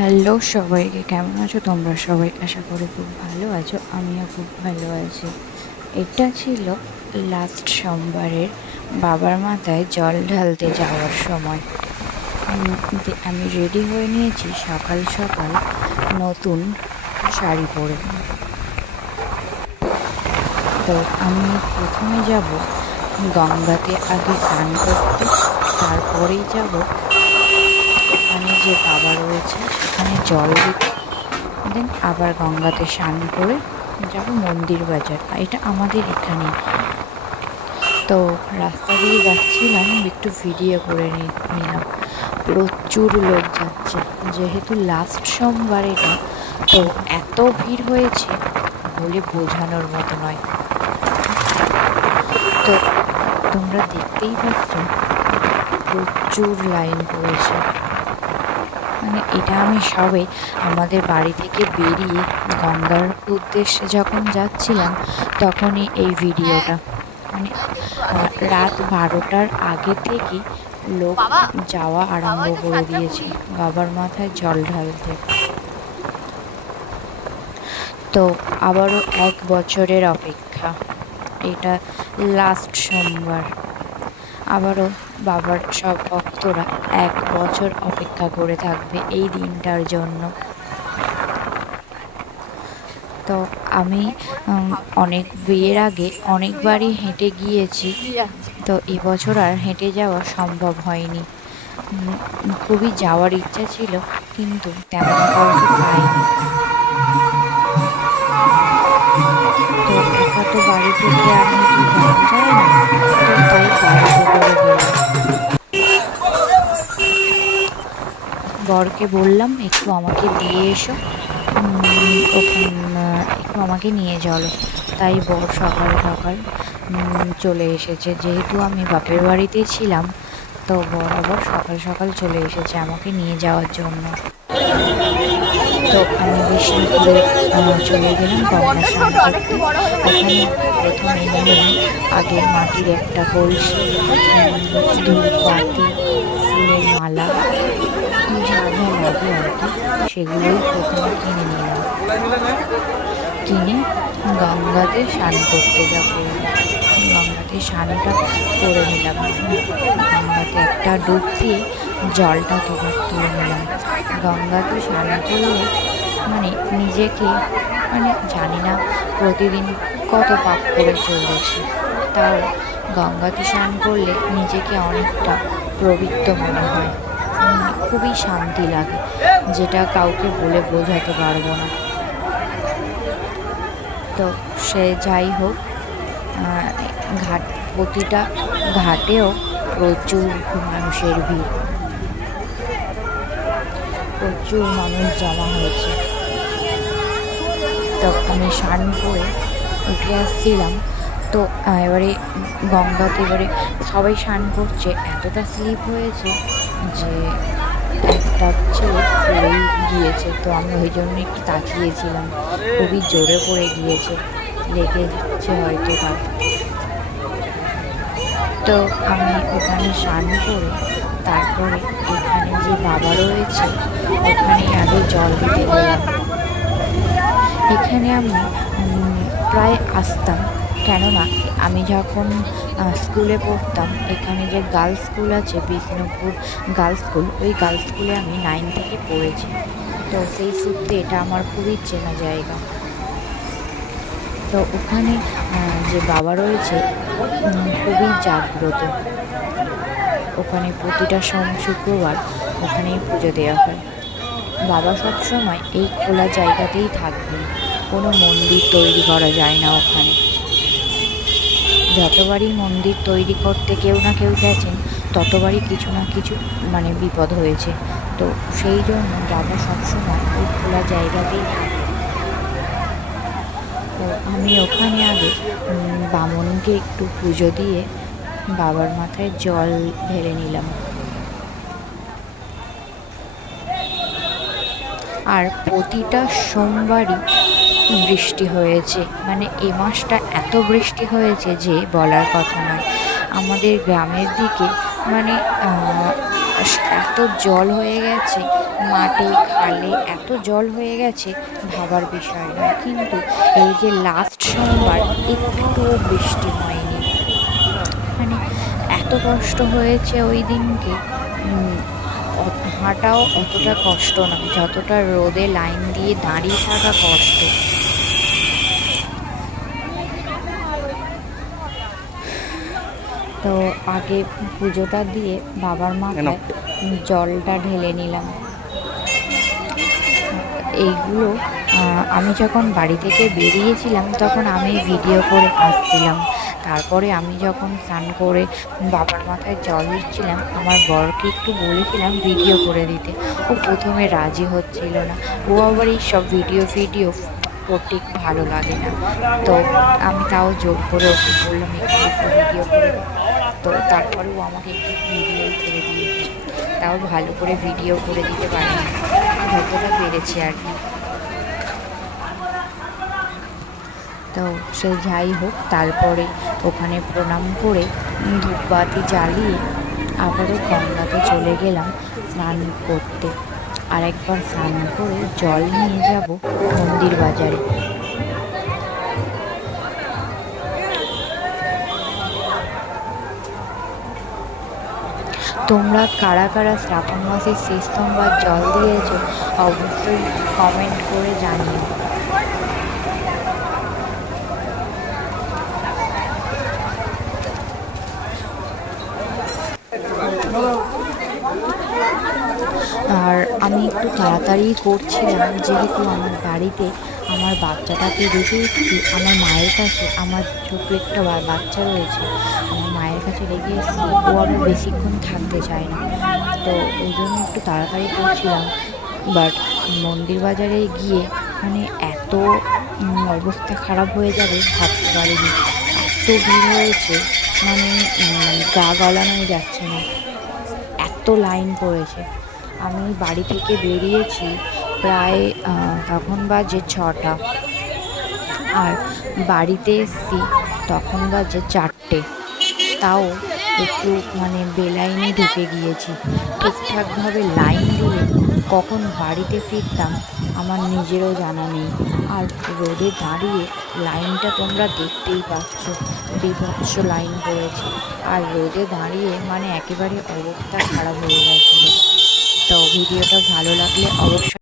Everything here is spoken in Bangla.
হ্যালো সবাইকে, কেমন আছো তোমরা সবাই? আশা করি খুব ভালো আছো। আমিও খুব ভালো আছি। এটা ছিল লাস্ট সোমবারের বাবার মাথায় জল ঢালতে যাওয়ার সময়। আমি রেডি হয়ে নিয়েছি সকাল সকাল নতুন শাড়ি পরে। তো আমি প্রথমে যাব গঙ্গাতে, আগে স্নান করতে, তারপরেই যাব ওখানে যে বাবা রয়েছে সেখানে জল দিতে, দেন আবার গঙ্গাতে স্নান করে যাব মন্দির বাজার। এটা আমাদের এখানেই। তো রাস্তা দিয়ে যাচ্ছিলাম, একটু ভিডিও করে নিলাম। প্রচুর লোক যাচ্ছে, যেহেতু লাস্ট সোমবার এটা, তো এত ভিড় হয়েছে বলে বোঝানোর মতো নয়। তো তোমরা দেখতেই পাচ্ছ প্রচুর লাইন পড়েছে। মানে এটা আমি সবে আমাদের বাড়ি থেকে বেরিয়ে গঙ্গার উদ্দেশ্যে যখন যাচ্ছিলাম তখনই এই ভিডিওটা। মানে রাত 12টার আগে থেকে লোক যাওয়া আরম্ভ করে দিয়েছে বাবার মাথায় জল ঢালতে। তো আবারও 1 বছরের অপেক্ষা। এটা লাস্ট সোমবার। আবারও বাবার সব ভক্তরা 1 বছর অপেক্ষা করে থাকবে এই দিনটার জন্য। তো আমি অনেক বিয়ের আগে অনেকবারই হেঁটে গিয়েছি, তো এবছর আর হেঁটে যাওয়া সম্ভব হয়নি। খুবই যাওয়ার ইচ্ছা ছিল, কিন্তু তেমন কাউকে পাইনি। তো একা তো বাড়ি থেকে আর হেঁটে যাওয়া যায় না, তো তাই গাড়িতে করে গেলাম। বরকে বললাম একটু আমাকে দিয়ে এসো, একটু আমাকে নিয়ে চলো। তাই বর সকাল সকাল চলে এসেছে। যেহেতু আমি বাপের বাড়িতে ছিলাম, তো বর আবার সকাল সকাল চলে এসেছে আমাকে নিয়ে যাওয়ার জন্য। তো আমি বিষ্ণুপুরে চলে গেলাম গঙ্গা স্নান করতে। ওখানে প্রথমে নেমে আগে মাটির একটা কলসি, ধূপবাতি, ফুলের মালা, যা যা লাগে আর কি, সেগুলোই প্রথমে কিনে নিলাম। কিনে গঙ্গাতে স্নান করতে যাবো। গঙ্গাতে স্নানটা করে নিলাম। গঙ্গাতে একটা ডুব দিয়ে জলটা তুলে নিলাম। গঙ্গাতে স্নান করলে মানে নিজেকে, মানে জানি না প্রতিদিন কত পাপ করে চলেছি, তাও গঙ্গাতে স্নান করলে নিজেকে অনেকটা পবিত্র মনে হয়। খুবই শান্তি লাগে, যেটা কাউকে বলে বোঝাতে পারবো না। তো সে যাই হোক, প্রতিটা ঘাটেও প্রচুর মানুষের ভিড়, প্রচুর মানুষ জমা হয়েছে। তো আমি স্নান করে উঠে আসছিলাম, তো এবারে গঙ্গাতে সবাই স্নান করছে, এতটা স্লিপ হয়েছে যে একটা ছেলে পড়েই গিয়েছে। তো আমি ওই জন্য একটু তাকিয়েছিলাম, খুবই জোরে পড়ে গিয়েছে, লেগেছে হয়তো তার। তো আমি ওখানে স্নান করে তারপরে এখানে যে বাবা রয়েছে ওখানে আগে জল দিতে গেলাম। এখানে আমি প্রায় আসতাম, কেননা আমি যখন স্কুলে পড়তাম, এখানে যে গার্লস স্কুল আছে বিষ্ণুপুর গার্লস স্কুল, ওই গার্লস স্কুলে আমি 9 থেকে পড়েছি। তো সেই সূত্রে এটা আমার খুবই চেনা জায়গা। তো ওখানে যে বাবা রয়েছে খুবই জাগ্রত। ওখানে প্রতিটা শুক্রবার ওখানেই পুজো দেওয়া হয়। বাবা সবসময় এই খোলা জায়গাতেই থাকবেন, কোনো মন্দির তৈরি করা যায় না ওখানে। যতবারই মন্দির তৈরি করতে কেউ না কেউ গেছেন, ততবারই কিছু না কিছু মানে বিপদ হয়েছে। তো সেই জন্য বাবা সবসময় ওই খোলা জায়গাতেই থাকেন। তো আমি ওখানে আগে বামনকে একটু পুজো দিয়ে বাবার মাথায় জল ঢেলে নিলাম। আর প্রতিটা সোমবারই বৃষ্টি হয়েছে, মানে এ মাসটা এত বৃষ্টি হয়েছে যে বলার কথা নয়। আমাদের গ্রামের দিকে মানে চারপাশ এত জল হয়ে গেছে, মাঠে খালে এত জল হয়ে গেছে ভাবার বিষয় নয়। কিন্তু এই যে লাস্ট সোমবার একটু বৃষ্টি হয়নি, মানে এত কষ্ট হয়েছে ওই দিনকে। হাঁটাও অতটা কষ্ট না যতটা রোদে লাইন দিয়ে দাঁড়িয়ে থাকা কষ্ট। তো আগে পুজোটা দিয়ে বাবার মাথায় জলটা ঢেলে নিলাম। এইগুলো আমি যখন বাড়ি থেকে বেরিয়েছিলাম তখন আমি ভিডিও করে আসছিলাম। তারপরে আমি যখন স্নান করে বাবার মাথায় জল দিচ্ছিলাম, আমার বরকে একটু বলেছিলাম ভিডিও করে দিতে। ও প্রথমে রাজি হচ্ছিল না, ও আবার এই সব ভিডিও করতে ভালো লাগে না। তো আমি তাও জোর করে ওকে বললাম একটু ভিডিও করে দাও। তো তারপরে ও আমাকে একটু ভিডিও করে দিয়েছে, তাও ভালো করে ভিডিও করে দিতে পারিনি, যতটা পেরেছি আর কি। তো সে যাই হোক, তারপরে ওখানে প্রণাম করে ধূপবাতি জ্বালিয়ে আবারও গঙ্গাতে চলে গেলাম স্নান করতে। আরেকবার স্নান করে জল নিয়ে যাব মন্দির বাজারে। তোমরা কারা কারা শ্রাবণ মাসের শেষ সোমবার জল দিয়েছ অবশ্যই কমেন্ট করে জানিও। আর আমি একটু তাড়াতাড়ি করছিলাম, যেহেতু আমার বাড়িতে আমার বাচ্চাটাকে রেখে এসেছি আমার মায়ের কাছে। আমার ছোট্ট একটা বাচ্চা রয়েছে, আমার মায়ের কাছে রেখে এসেছি। ও আবার বেশিক্ষণ থাকতে চায় না, তো ওই জন্য একটু তাড়াতাড়ি করছিলাম। বাট মন্দির বাজারে গিয়ে মানে এত অবস্থা খারাপ হয়ে যাবে ভাবতে পারিনি। এত ভিড় হয়েছে, মানে গা গলানোই যাচ্ছে না, এত লাইন পড়েছে। আমি বাড়ি থেকে বেরিয়েছি প্রায় তখন বাজে 6টা, আর বাড়িতে এসছি তখন বাজে 4টে। তাও একটু মানে বেলাইনে ঢুকে গিয়েছি। ঠিকঠাকভাবে লাইন দিলে কখন বাড়িতে ফিরতাম আমার নিজেরও জানা নেই। আর রোদে দাঁড়িয়ে লাইনটা তোমরা দেখতেই পাচ্ছ, বীভৎস লাইন পড়েছে। আর রোদে দাঁড়িয়ে মানে একেবারে অবস্থা খারাপ হয়ে গেছিলো। তো ভিডিওটা ভালো লাগলে অবশ্যই